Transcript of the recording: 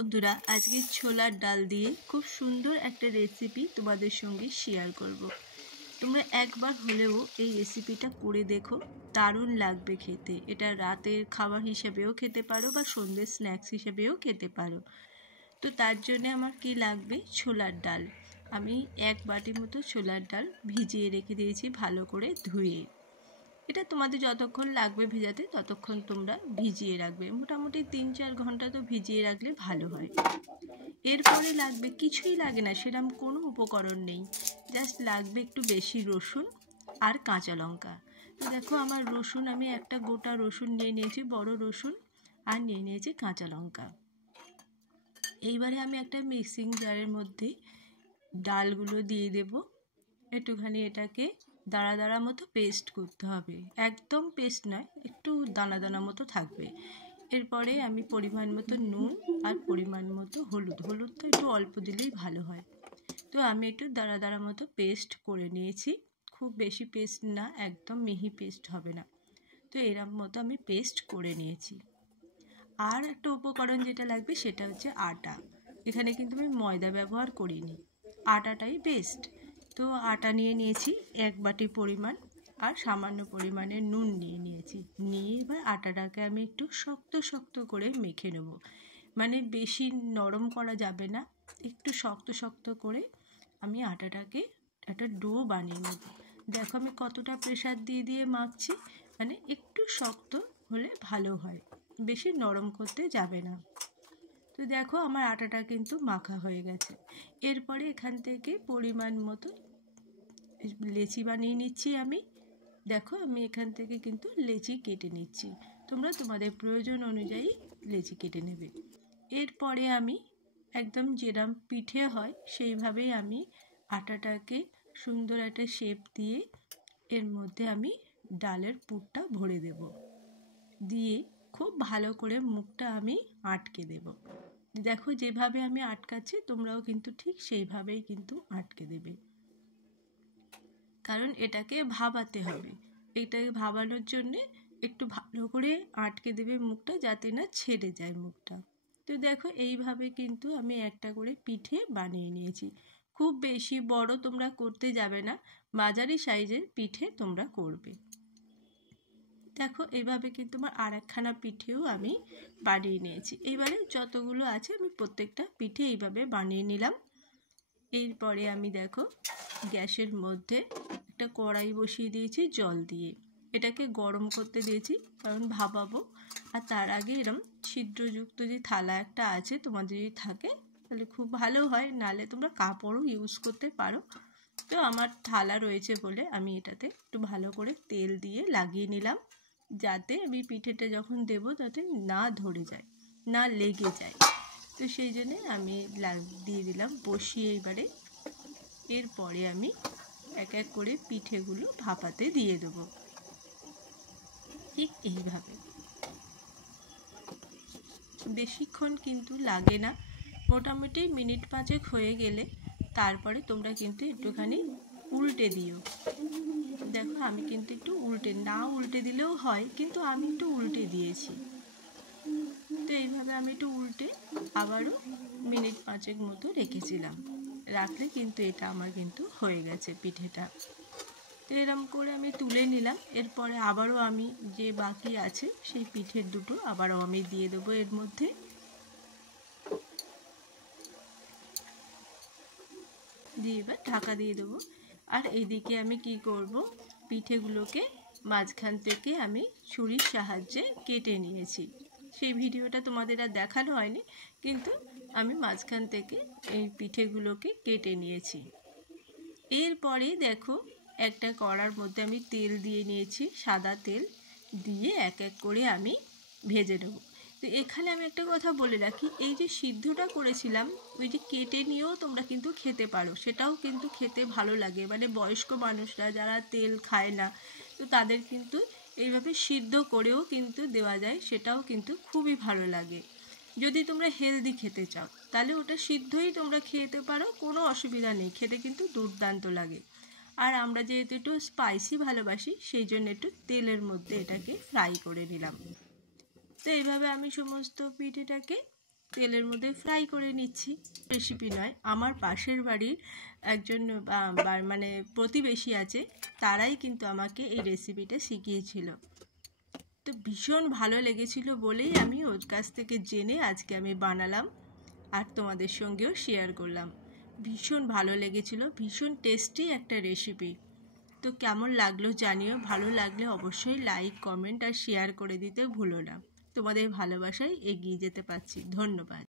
বন্ধুরা, আজকে ছোলার ডাল দিয়ে খুব সুন্দর একটা রেসিপি তোমাদের সঙ্গে শেয়ার করব। তোমরা একবার হলেও এই রেসিপিটা করে দেখো, দারুণ লাগবে খেতে। এটা রাতের খাবার হিসেবেও খেতে পারো বা সন্ধ্যের স্ন্যাক্স হিসেবেও খেতে পারো। তো তার জন্য আমার কি লাগবে? ছোলার ডাল। আমি 1 বাটি মতো ছোলার ডাল ভিজিয়ে রেখে দিয়েছি ভালো করে ধুয়ে। এটা তোমাদের যতক্ষণ লাগবে ভেজাতে ততক্ষণ তোমরা ভিজিয়ে রাখবে। মোটামুটি 3-4 ঘন্টা তো ভিজিয়ে রাখলে ভালো হয়। এরপরে লাগবে, কিছুই লাগে না, সেরকম কোনো উপকরণ নেই, জাস্ট লাগবে একটু বেশি রসুন আর কাঁচা লঙ্কা। তো দেখো, আমার রসুন, আমি একটা গোটা রসুন নিয়ে নিয়েছি, বড় রসুন, আর নিয়ে নিয়েছি কাঁচা লঙ্কা। এইবারে আমি একটা মিক্সিং জারের মধ্যে ডালগুলো দিয়ে দেব। একটুখানি এটাকে দাঁড়া দাঁড়া মতো পেস্ট করতে হবে, একদম পেস্ট নয়, একটু দানা দানা মতো থাকবে। এরপরে আমি পরিমাণ মতো নুন আর পরিমাণ মতো হলুদটা একটু অল্প দিলেই ভালো হয়। তো আমি একটু দাঁড়া দাঁড়া মতো পেস্ট করে নিয়েছি, খুব বেশি পেস্ট না, একদম মিহি পেস্ট হবে না। তো এরকম মতো আমি পেস্ট করে নিয়েছি। আর একটা উপকরণ যেটা লাগবে সেটা হচ্ছে আটা। এখানে কিন্তু আমি ময়দা ব্যবহার করিনি, আটাটাই বেস্ট। তো আটা নিয়ে নিয়েছি 1 বাটি পরিমাণ, আর সামান্য পরিমাণে নুন নিয়েছি। নিয়ে এবার আটাটাকে আমি একটু শক্ত শক্ত করে মেখে নেব। মানে বেশি নরম করা যাবে না, একটু শক্ত শক্ত করে আমি আটাটাকে একটা ডো বানিয়ে নেব। দেখো আমি কতটা প্রেসার দিয়ে দিয়ে মাখছি, মানে একটু শক্ত হলে ভালো হয়, বেশি নরম করতে যাবে না। তো দেখো আমার আটাটা কিন্তু মাখা হয়ে গেছে। এরপরে এখান থেকে পরিমাণ মতো লেচি বানিয়ে নিচ্ছি আমি। দেখো আমি এখান থেকে কিন্তু লেচি কেটে নিচ্ছি, তোমরা তোমাদের প্রয়োজন অনুযায়ী লেচি কেটে নেবে। এরপরে আমি একদম যেরকম পিঠে হয় সেইভাবেই আমি আটাটাকে সুন্দর একটা শেপ দিয়ে এর মধ্যে আমি ডালের পুরটা ভরে দেব। দিয়ে খুব ভালো করে মুখটা আমি আটকে দেব। দেখো যেভাবে আমি আটকাচ্ছি তোমরাও কিন্তু ঠিক সেইভাবেই কিন্তু আটকে দেবে, কারণ এটাকে ভাবাতে হবে। এটাকে ভাবানোর জন্যে একটু ভালো করে আটকে দেবে মুখটা, যাতে না ছেড়ে যায় মুখটা। তো দেখো এইভাবে কিন্তু আমি একটা করে পিঠে বানিয়ে নিয়েছি। খুব বেশি বড় তোমরা করতে যাবে না, মাঝারি সাইজের পিঠে তোমরা করবে। দেখো এইভাবে কিন্তু আমার আর একখানা পিঠেও আমি বানিয়ে নিয়েছি। এইবারে যতগুলো আছে আমি প্রত্যেকটা পিঠে এইভাবে বানিয়ে নিলাম। এরপরে আমি দেখো গ্যাসের মধ্যে একটা কড়াই বসিয়ে দিয়েছি জল দিয়ে, এটাকে গরম করতে দিয়েছি কারণ ভাপাবো। আর তার আগে এরম ছিদ্রযুক্ত যে থালা একটা আছে তোমাদের যদি থাকে তাহলে খুব ভালো হয়, নাহলে তোমরা কাপড়ও ইউজ করতে পারো। তো আমার থালা রয়েছে বলে আমি এটাতে একটু ভালো করে তেল দিয়ে লাগিয়ে নিলাম, যাতে আমি পিঠেটা যখন দেবো তাতে না ধরে যায়, না লেগে যায়। তো সেই জন্যে আমি দিয়ে দিলাম বসিয়ে। এবারে এরপরে আমি এক এক করে পিঠেগুলো ভাপাতে দিয়ে দেবো, ঠিক এইভাবে। বেশিক্ষণ কিন্তু লাগে না, মোটামুটি মিনিট 5 হয়ে গেলে তারপরে তোমরা কিন্তু একটুখানি উল্টে দিও। দেখো আমি কিন্তু একটু উল্টে দিলেও হয়, কিন্তু আমি একটু উল্টে দিয়েছি। তো এইভাবে আমি একটু উল্টে আবারও মিনিট 5 মতো রেখেছিলাম, রাখলে কিন্তু এটা আমার কিন্তু হয়ে গেছে পিঠেটা। তো এরম করে আমি তুলে নিলাম। এরপরে আবারও আমি যে বাকি আছে সেই পিঠের দুটো আবারও আমি দিয়ে দেবো এর মধ্যে। দিয়ে এবার ঢাকা দিয়ে দেবো। আর এইদিকে আমি কি করব, পিঠেগুলোকে মাঝখান থেকে আমি ছুরির সাহায্যে কেটে নিয়েছি। সেই ভিডিওটা তোমাদের আর দেখানো হয়নি, কিন্তু আমি মাঝখান থেকে এই পিঠেগুলোকে কেটে নিয়েছি। এরপরে দেখো একটা কড়ার মধ্যে আমি তেল দিয়ে নিয়েছি, সাদা তেল দিয়ে এক এক করে আমি ভেজে নেব। তো এখানে আমি একটা কথা বলে রাখি, এই যে সিদ্ধটা করেছিলাম ওই যে কেটে নিয়েও তোমরা কিন্তু খেতে পারো, সেটাও কিন্তু খেতে ভালো লাগে। মানে বয়স্ক মানুষরা যারা তেল খায় না, তো তাদের কিন্তু এইভাবে সিদ্ধ করেও কিন্তু দেওয়া যায়, সেটাও কিন্তু খুবই ভালো লাগে। যদি তোমরা হেলদি খেতে চাও তাহলে ওটা সিদ্ধই তোমরা খেতে পারো, কোনো অসুবিধা নেই, খেতে কিন্তু দুর্দান্ত লাগে। আর আমরা যেহেতু একটু স্পাইসি ভালোবাসি সেই জন্য একটু তেলের মধ্যে এটাকে ফ্রাই করে নিলাম। তো এইভাবে আমি সমস্ত পিঠেটাকে তেলের মধ্যে ফ্রাই করে নিচ্ছি। রেসিপি নয়, আমার পাশের বাড়ির একজন মানে প্রতিবেশী আছে, তারাই কিন্তু আমাকে এই রেসিপিটা শিখিয়েছিল। তো ভীষণ ভালো লেগেছিল বলেই আমি ওর কাছ থেকে জেনে আজকে আমি বানালাম আর তোমাদের সঙ্গেও শেয়ার করলাম। ভীষণ ভালো লেগেছিল, ভীষণ টেস্টি একটা রেসিপি। তো কেমন লাগলো জানিও, ভালো লাগলে অবশ্যই লাইক, কমেন্ট আর শেয়ার করে দিতে ভুলো না। তোমাদের ভালোবাসায় এগিয়ে যেতে পারছি। ধন্যবাদ।